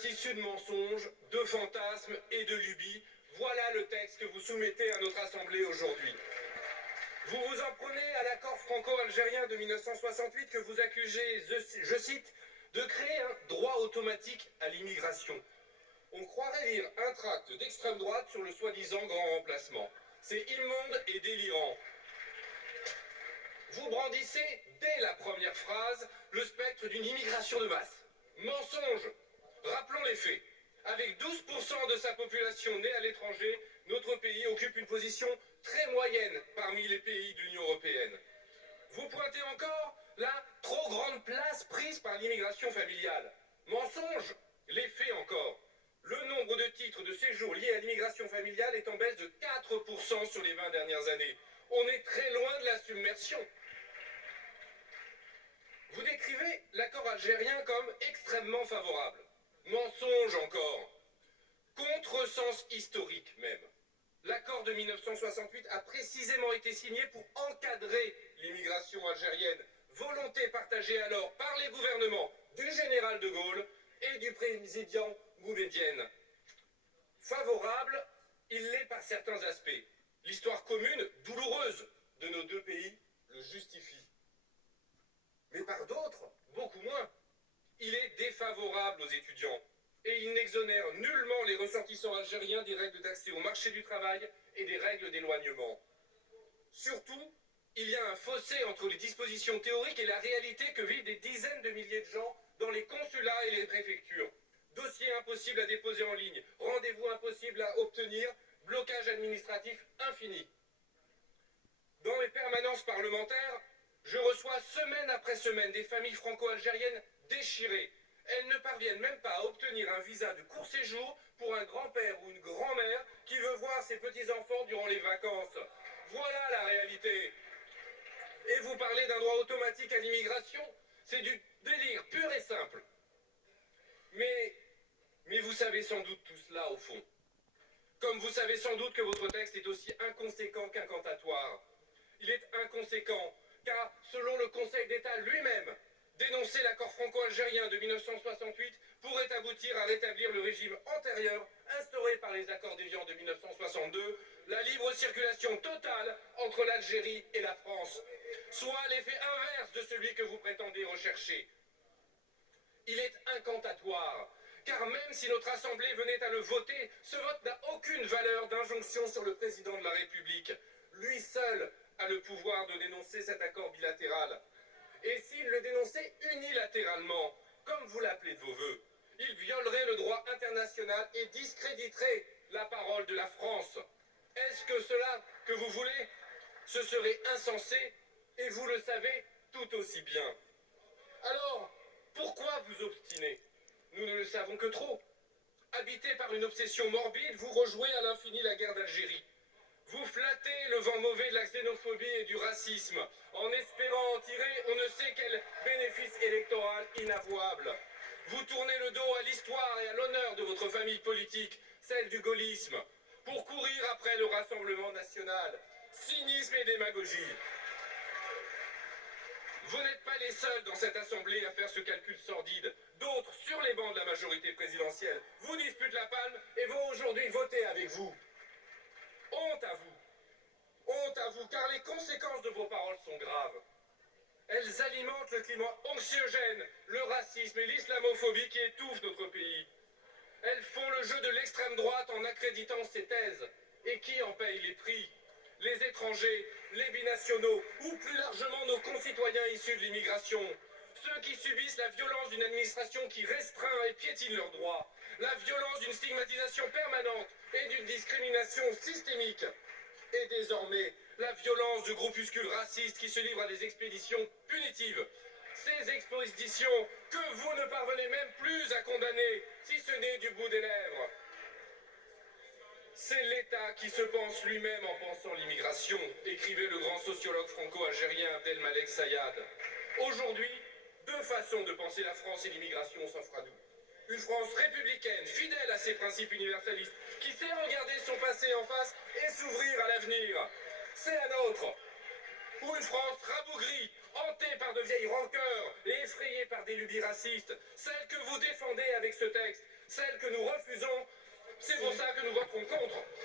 tissu de mensonges, de fantasmes et de lubies. Voilà le texte que vous soumettez à notre Assemblée aujourd'hui. Vous vous en prenez à l'accord franco-algérien de 1968 que vous accusez, je cite, de créer un droit automatique à l'immigration. On croirait lire un tract d'extrême droite sur le soi-disant grand remplacement. C'est immonde et délirant. Vous brandissez, dès la première phrase, le spectre d'une immigration de masse. Mensonge. Rappelons les faits. Avec 12% de sa population née à l'étranger, notre pays occupe une position très moyenne parmi les pays de l'Union européenne. Vous pointez encore la trop grande place prise par l'immigration familiale. Mensonge. Les faits encore. Le nombre de titres de séjour liés à l'immigration familiale est en baisse de 4% sur les 20 dernières années. On est très loin de la submersion. Vous décrivez l'accord algérien comme extrêmement favorable. Mensonge encore. Contresens historique même. L'accord de 1968 a précisément été signé pour encadrer l'immigration algérienne, volonté partagée alors par les gouvernements du général de Gaulle et du président Boumedienne. Favorable, il l'est par certains aspects. L'histoire commune, douloureuse, de nos deux pays le justifie. Mais par d'autres, beaucoup moins. Il est défavorable aux étudiants et il n'exonère nullement les ressortissants algériens des règles d'accès au marché du travail et des règles d'éloignement. Surtout, il y a un fossé entre les dispositions théoriques et la réalité que vivent des dizaines de milliers de gens dans les consulats et les préfectures. Dossiers impossibles à déposer en ligne, rendez-vous impossibles à obtenir, blocage administratif infini. Dans mes permanences parlementaires, je reçois semaine après semaine des familles franco-algériennes déchirées. Elles ne parviennent même pas à obtenir un visa de court séjour pour un grand-père ou une grand-mère qui veut voir ses petits-enfants durant les vacances. Voilà la réalité. Et vous parlez d'un droit automatique à l'immigration? C'est du délire pur et simple. Mais vous savez sans doute tout cela au fond. Comme vous savez sans doute que votre texte est aussi inconséquent qu'incantatoire. Il est inconséquent car, selon le Conseil d'État lui-même, dénoncer l'accord franco-algérien de 1968 pourrait aboutir à rétablir le régime antérieur instauré par les accords d'Évian de 1962, la libre circulation totale entre l'Algérie et la France, soit l'effet inverse de celui que vous prétendez rechercher. Il est incantatoire, car même si notre Assemblée venait à le voter, ce vote n'a aucune valeur d'injonction sur le président de la République. Lui seul a le pouvoir de dénoncer cet accord bilatéral. Et s'il le dénonçait unilatéralement, comme vous l'appelez de vos voeux, il violerait le droit international et discréditerait la parole de la France. Est-ce que cela que vous voulez? Ce serait insensé, et vous le savez tout aussi bien. Alors, pourquoi vous obstinez? Nous ne le savons que trop. Habité par une obsession morbide, vous rejouez à l'infini la guerre d'Algérie. Vous flattez le vent mauvais de la xénophobie et du racisme, en espérant en tirer on ne sait quel bénéfice électoral inavouable. Vous tournez le dos à l'histoire et à l'honneur de votre famille politique, celle du gaullisme, pour courir après le Rassemblement national. Cynisme et démagogie. Vous n'êtes pas les seuls dans cette Assemblée à faire ce calcul sordide. D'autres, sur les bancs de la majorité présidentielle, vous disputent la palme et vont aujourd'hui voter avec vous. Honte à vous. Honte à vous, car les conséquences de vos paroles sont graves. Elles alimentent le climat anxiogène, le racisme et l'islamophobie qui étouffent notre pays. Elles font le jeu de l'extrême droite en accréditant ces thèses. Et qui en paye les prix? Les étrangers, les binationaux, ou plus largement nos concitoyens issus de l'immigration. Ceux qui subissent la violence d'une administration qui restreint et piétine leurs droits. La violence d'une stigmatisation permanente et d'une discrimination systémique. Et désormais, la violence de groupuscules racistes qui se livrent à des expéditions punitives. Ces expéditions que vous ne parvenez même plus à condamner, si ce n'est du bout des lèvres. C'est l'État qui se pense lui-même en pensant l'immigration, écrivait le grand sociologue franco-algérien Abdelmalek Sayad. Aujourd'hui, deux façons de penser la France et l'immigration s'offrent à nous. Une France républicaine, fidèle à ses principes universalistes, qui sait regarder son passé en face et s'ouvrir à l'avenir. C'est la nôtre. Ou une France rabougrie, hantée par de vieilles rancœurs et effrayée par des lubies racistes, celle que vous défendez avec ce texte, celle que nous refusons. C'est pour ça que nous voterons contre.